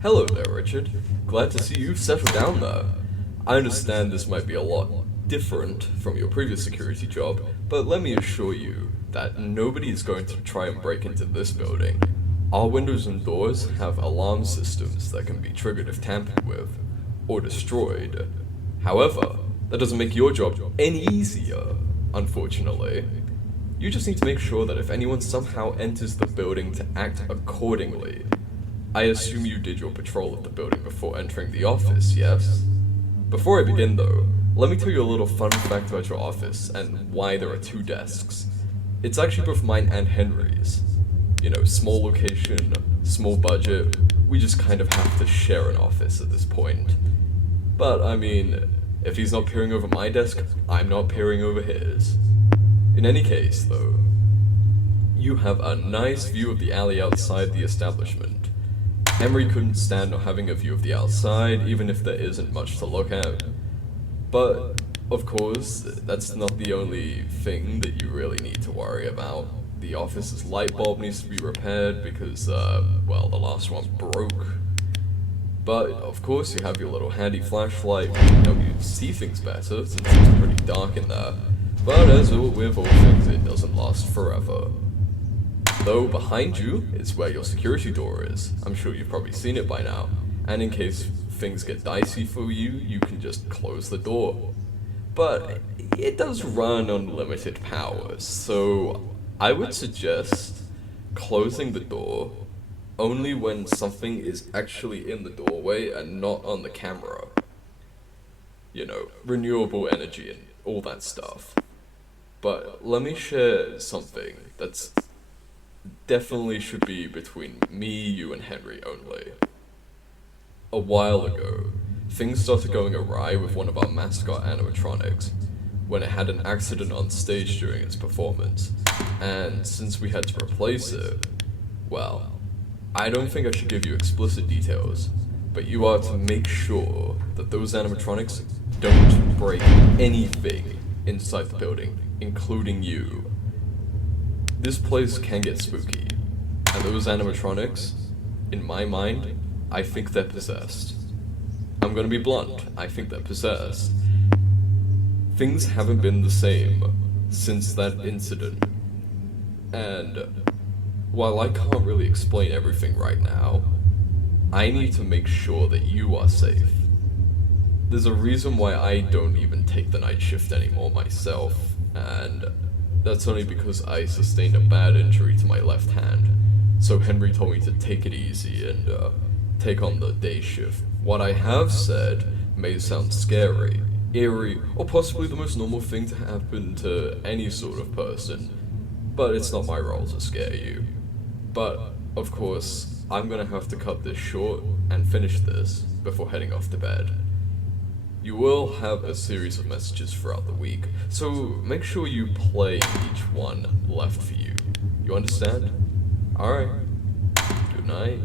Hello there, Richard. Glad to see you've settled down there. I understand this might be a lot different from your previous security job, but let me assure you that nobody is going to try and break into this building. Our windows and doors have alarm systems that can be triggered if tampered with, or destroyed. However, that doesn't make your job any easier, unfortunately. You just need to make sure that if anyone somehow enters the building to act accordingly. I assume you did your patrol of the building before entering the office, yes? Before I begin though, let me tell you a little fun fact about your office and why there are two desks. It's actually both mine and Henry's. You know, small location, small budget, we just kind of have to share an office at this point. But I mean, if he's not peering over my desk, I'm not peering over his. In any case, though, you have a nice view of the alley outside the establishment. Henry couldn't stand not having a view of the outside, even if there isn't much to look at. But, of course, that's not the only thing that you really need to worry about. The office's light bulb needs to be repaired because, well, the last one broke. But, of course, you have your little handy flashlight to help you see things better, since it's pretty dark in there. But as with all things, it doesn't last forever. Though behind you is where your security door is. I'm sure you've probably seen it by now. And in case things get dicey for you, you can just close the door. But it does run on limited powers, so I would suggest closing the door only when something is actually in the doorway and not on the camera. You know, renewable energy and all that stuff. But let me share something that's definitely should be between me, you, and Henry only. A while ago, things started going awry with one of our mascot animatronics when it had an accident on stage during its performance, and since we had to replace it, well, I don't think I should give you explicit details, but you are to make sure that those animatronics don't break anything inside the building, including you. This place can get spooky, and those animatronics, in my mind, I think they're possessed. I'm gonna be blunt, I think they're possessed. Things haven't been the same since that incident, and while I can't really explain everything right now, I need to make sure that you are safe. There's a reason why I don't even take the night shift anymore myself, and that's only because I sustained a bad injury to my left hand. So Henry told me to take it easy and take on the day shift. What I have said may sound scary, eerie, or possibly the most normal thing to happen to any sort of person, but it's not my role to scare you. But, of course, I'm gonna have to cut this short and finish this before heading off to bed. You will have a series of messages throughout the week, so make sure you play each one left for you. You understand? Alright. Good night.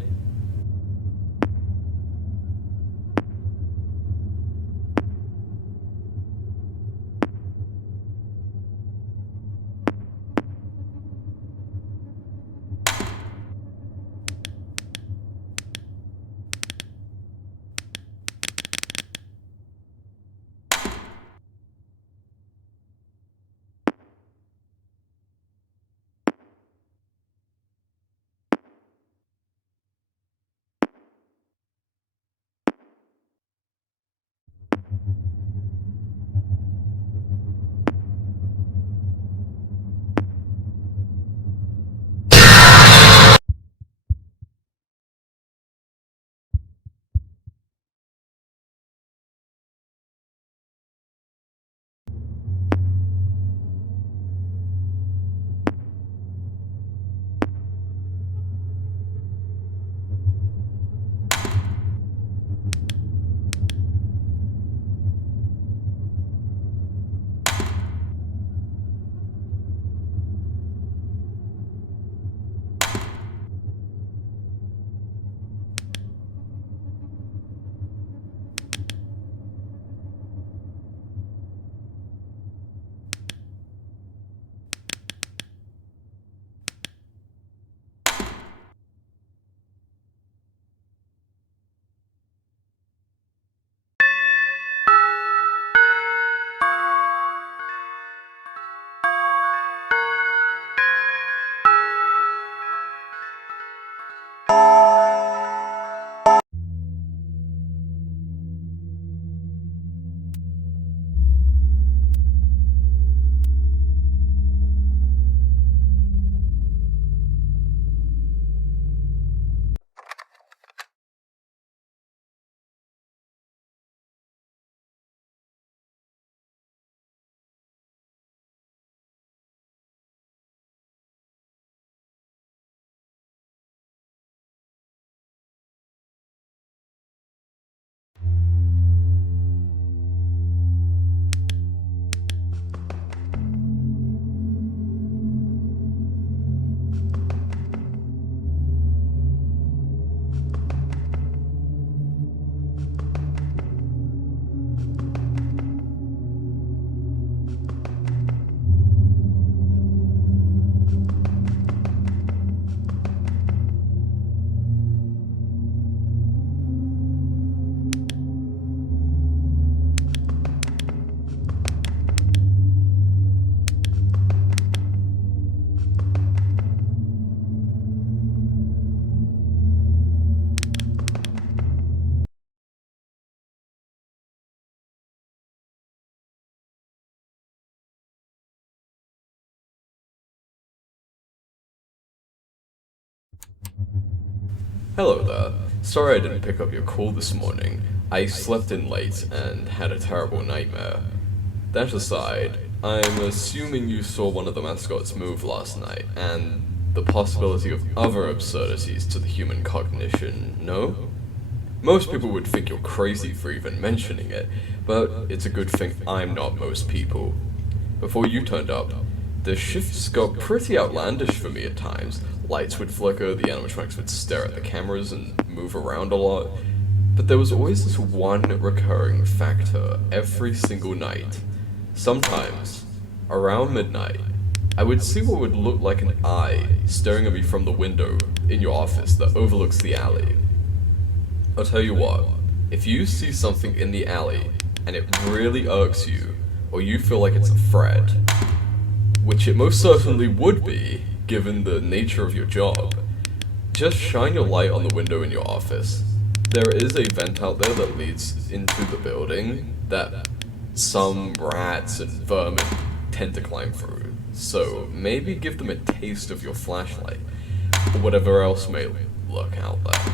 Hello there. Sorry I didn't pick up your call this morning. I slept in late and had a terrible nightmare. That aside, I'm assuming you saw one of the mascots move last night, and the possibility of other absurdities to the human cognition, no? Most people would think you're crazy for even mentioning it, but it's a good thing I'm not most people. Before you turned up, the shifts got pretty outlandish for me at times. Lights would flicker, the animatronics would stare at the cameras and move around a lot. But there was always this one recurring factor every single night. Sometimes, around midnight, I would see what would look like an eye staring at me from the window in your office that overlooks the alley. I'll tell you what, if you see something in the alley and it really irks you, or you feel like it's a threat, which it most certainly would be, given the nature of your job, just shine your light on the window in your office. There is a vent out there that leads into the building that some rats and vermin tend to climb through, so maybe give them a taste of your flashlight, or whatever else may lurk out there.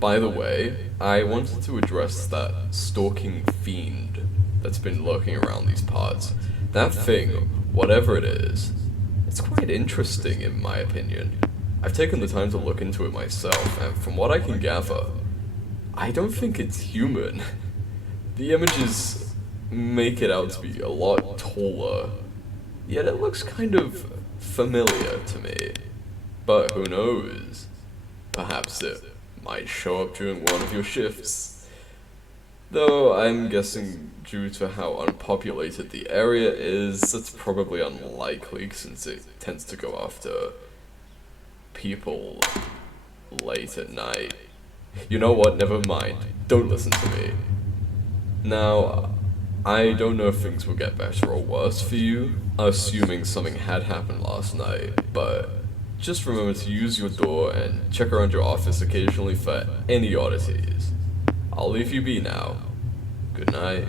By the way, I wanted to address that stalking fiend that's been lurking around these parts. That thing, whatever it is, it's quite interesting in my opinion. I've taken the time to look into it myself, and from what I can gather, I don't think it's human. The images make it out to be a lot taller, yet it looks kind of familiar to me. But who knows? Perhaps it might show up during one of your shifts. Though I'm guessing due to how unpopulated the area is, that's probably unlikely since it tends to go after people late at night. You know what, never mind. Don't listen to me. Now, I don't know if things will get better or worse for you, assuming something had happened last night, but just remember to use your door and check around your office occasionally for any oddities. I'll leave you be now. Good night.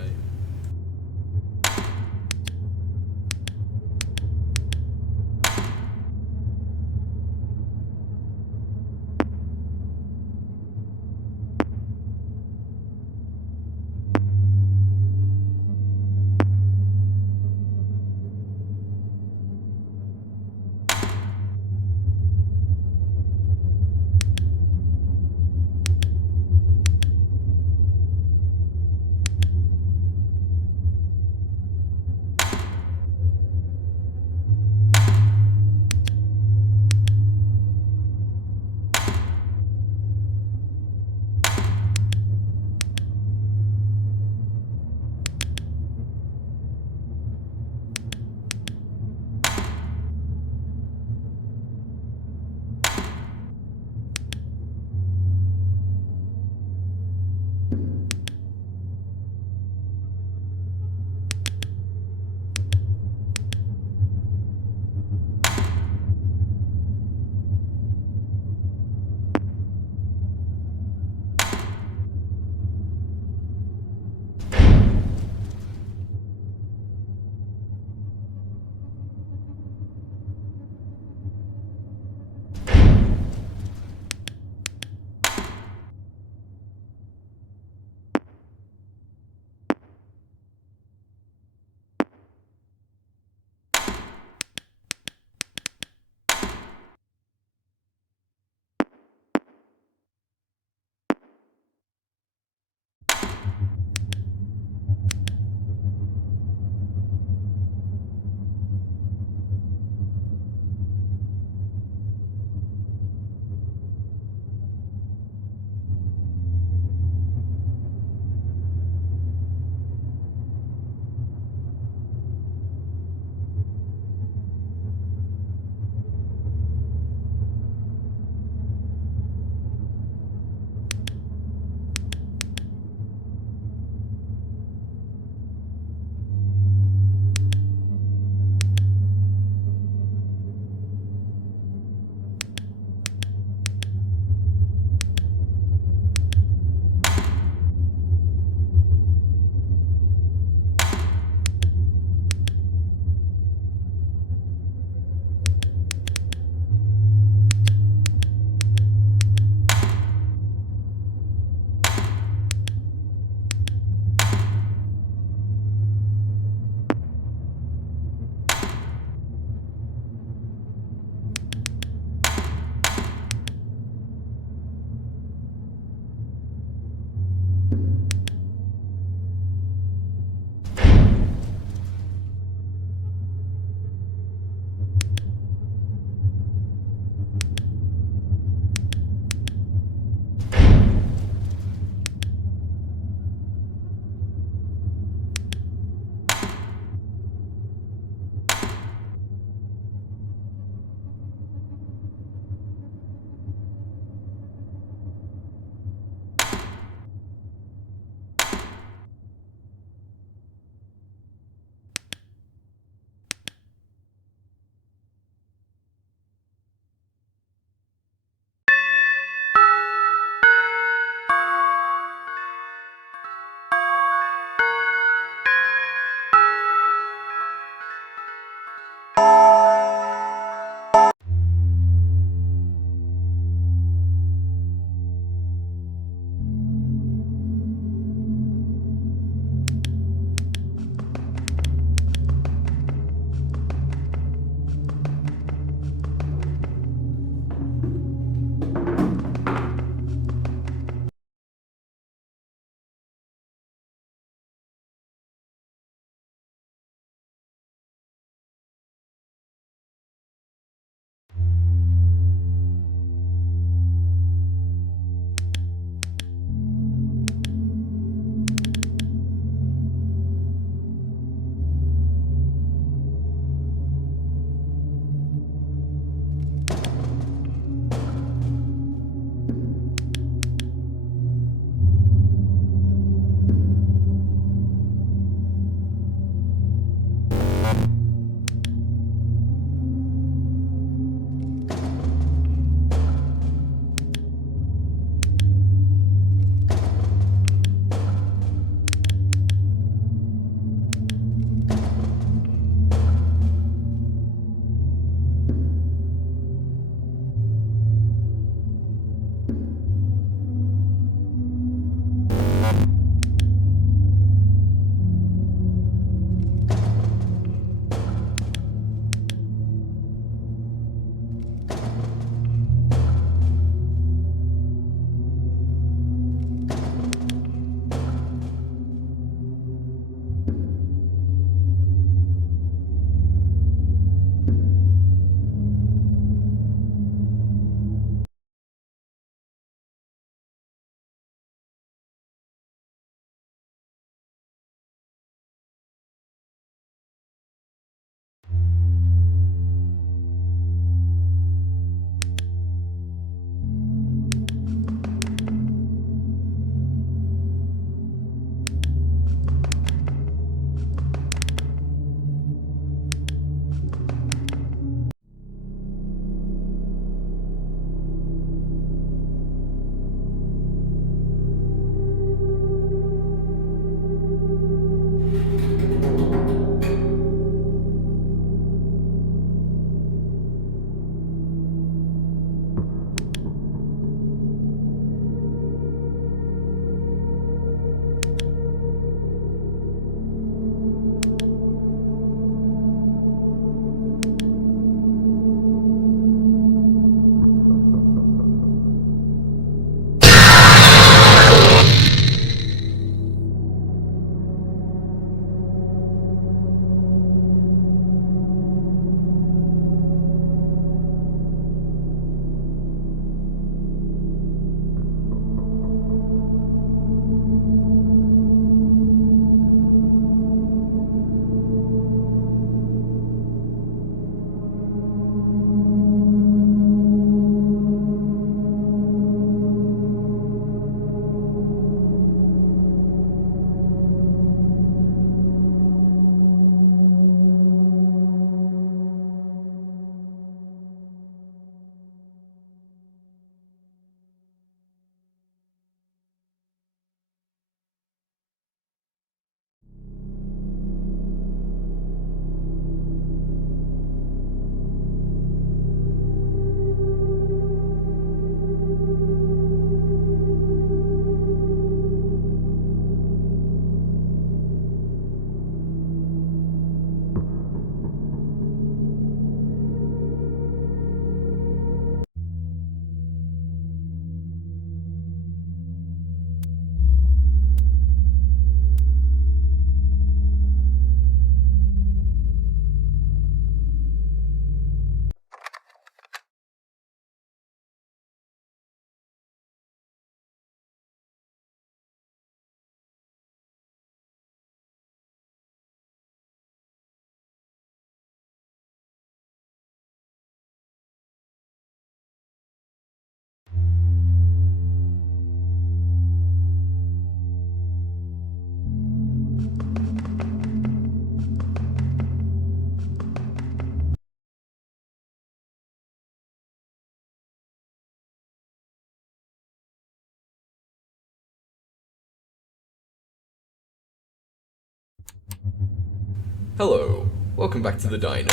Hello, welcome back to the diner.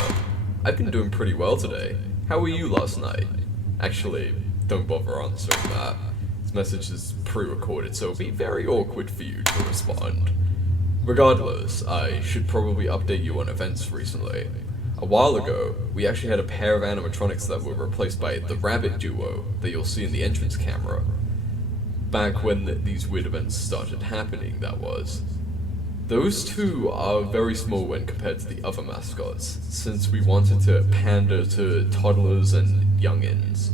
I've been doing pretty well today. How were you last night? Actually, don't bother answering that. This message is pre-recorded, so it'll be very awkward for you to respond. Regardless, I should probably update you on events recently. A while ago, we actually had a pair of animatronics that were replaced by the rabbit duo that you'll see in the entrance camera. Back when these weird events started happening, that was. Those two are very small when compared to the other mascots, since we wanted to pander to toddlers and youngins.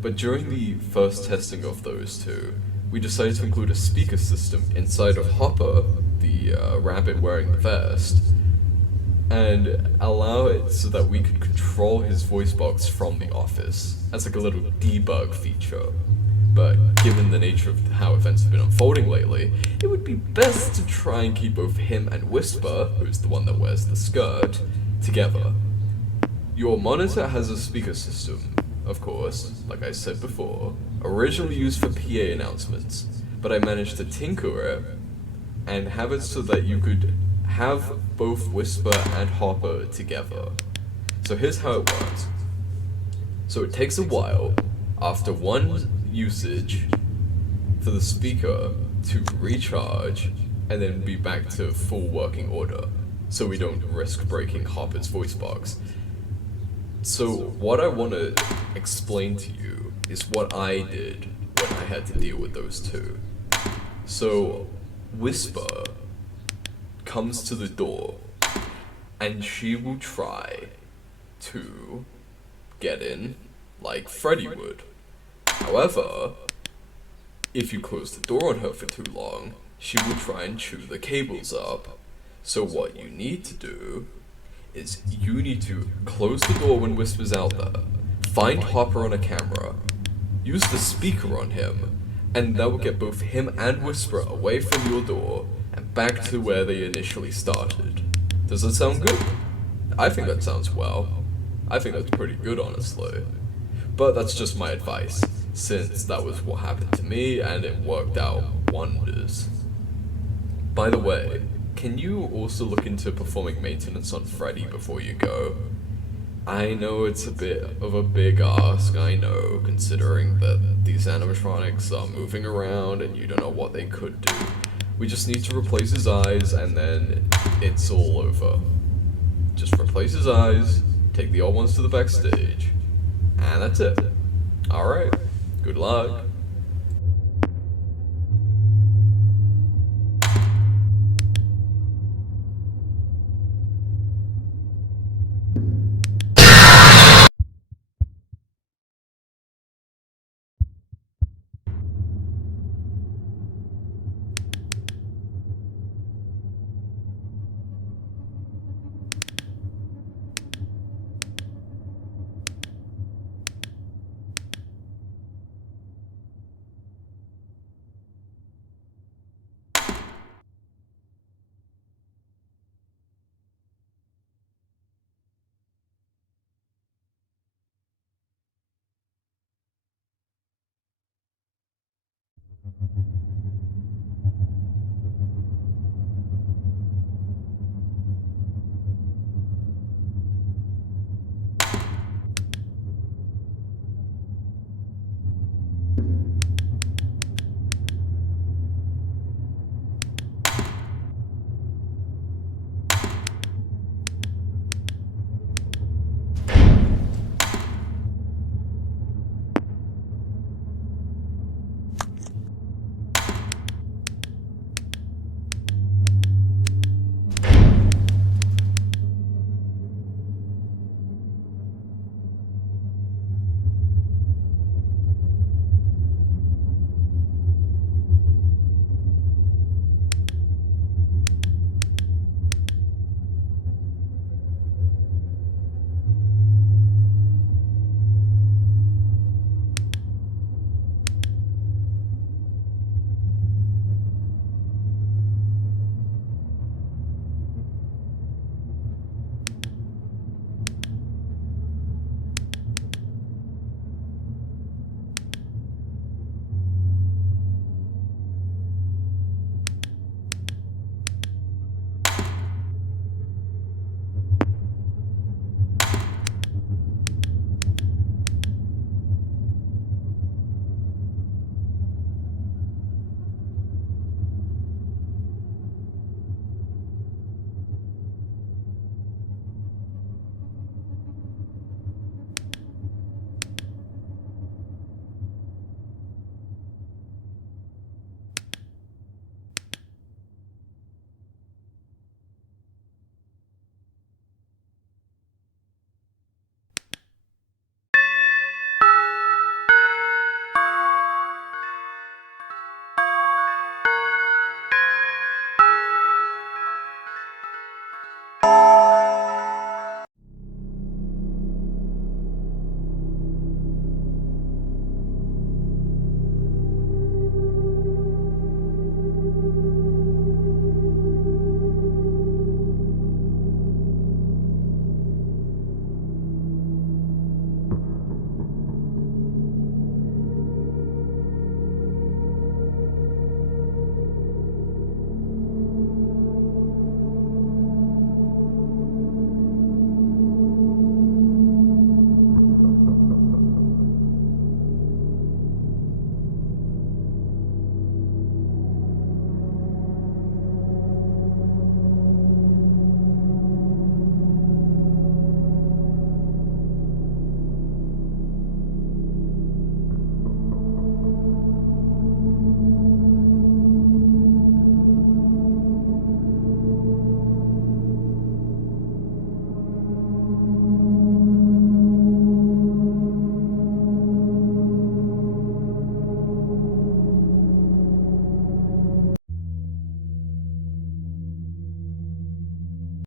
But during the first testing of those two, we decided to include a speaker system inside of Hopper, the rabbit wearing the vest, and allow it so that we could control his voice box from the office, as like a little debug feature. But given the nature of how events have been unfolding lately, it would be best to try and keep both him and Whisper, who's the one that wears the skirt, together. Your monitor has a speaker system, of course, like I said before, originally used for PA announcements, but I managed to tinker it and have it so that you could have both Whisper and Hopper together. So here's how it works. So it takes a while, after one usage, for the speaker to recharge and then be back to full working order, so we don't risk breaking Hopper's voice box. So what I want to explain to you is what I did when I had to deal with those two. So Whisper comes to the door and she will try to get in like Freddy would. However, if you close the door on her for too long, she will try and chew the cables up. So what you need to do is you need to close the door when Whisper's out there, find Hopper on a camera, use the speaker on him, and that will get both him and Whisper away from your door and back to where they initially started. Does that sound good? I think that sounds well. I think that's pretty good, honestly. But that's just my advice, since that was what happened to me and it worked out wonders. By the way, can you also look into performing maintenance on Freddy before you go? I know it's a bit of a big ask, I know, considering that these animatronics are moving around and you don't know what they could do. We just need to replace his eyes and then it's all over. Just replace his eyes, take the old ones to the backstage, and that's it. Alright, good luck.